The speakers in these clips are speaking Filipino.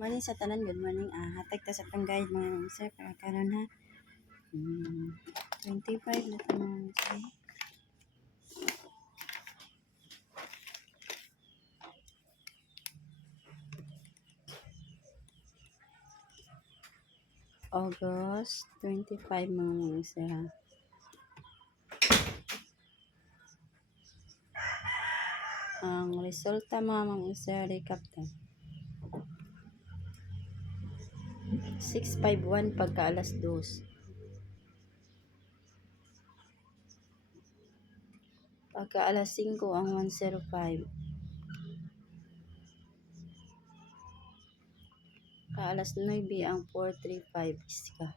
Morning sa tanan, good morning. Hatag ta sa tong guide mga sir para karon ha. 25 na ta mga sir. August 25 mga sir ha. Ang resulta mga sir, recap ta. 651 pagka alas 2. Pagka alas 5 ang 105. Pagka alas 9 ang 435 iska.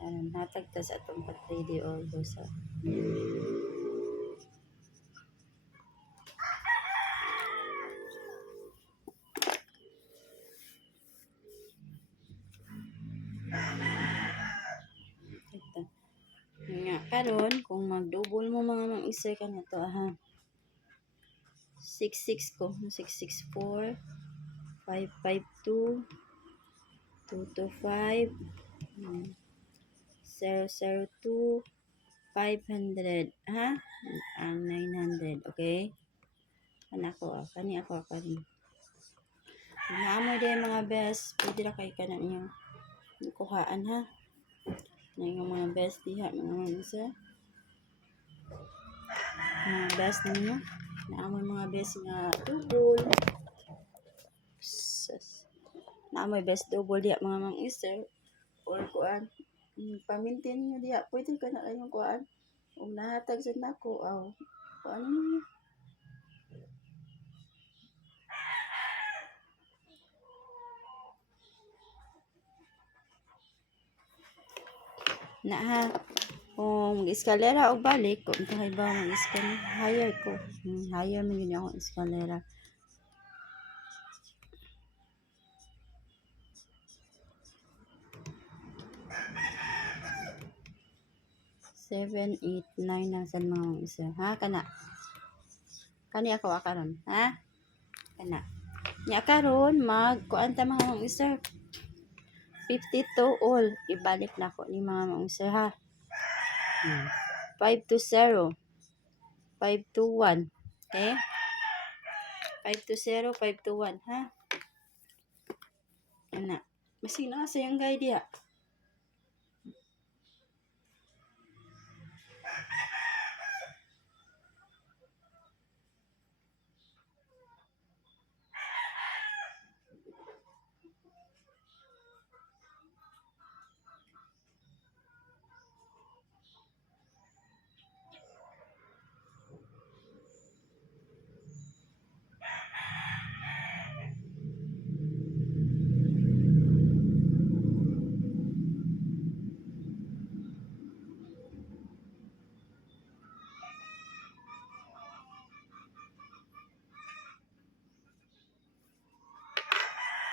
Ayan, hatag ta sa atong patridi August ha. Nga karon kung mag-double mo mga mang-isa ka na to ha. 66 ko, 664 552 225 002 500 ha. Ang 900, okay? Kani ako kani. Naamo din mga best, pwede ra kay kana niyo kuhaan ha. Na yung mga best diha mga isa. Mga best ninyo. Naamoy mga best nga double. Naamoy best double diha mga mang isa. Or kuan. Pamintin nyo diha. Pwede ka na yung kuan. Kung nahatag sa nako, kuan nyo. Na ha. Kung mag-eskalera o balik, kung tayo ba mag-eskalera, higher ko. Higher man yun ako eskalera. Seven, 8, 9 na sa mga isa. Ha? Kana ako akaron. Ha? Kana. Nya karon kuan ta mga isa. 52 all. Ibalik na ko ni mga isa ha. 520 521, okay? 520 521 ha. Ana. Masig na sa yung guide diha.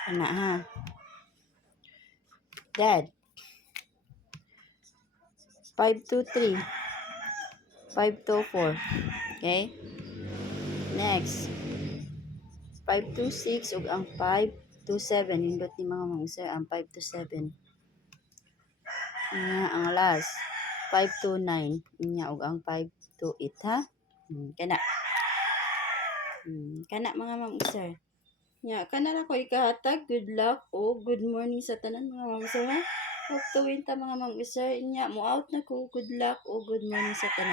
Ana ha. Dad. 523 524. Okay? Next. 526 ug ang 527 nindot ni mga sir ang 527. Nya ang last 529 nya ug ang 528 ha. Kana. Kana mga sir. Nya kana ra ko ikahatag good luck o good morning sa tanan mga sir ha. Ug tuwin ta mga sir nya mo out na ko good luck o good morning sa tanan.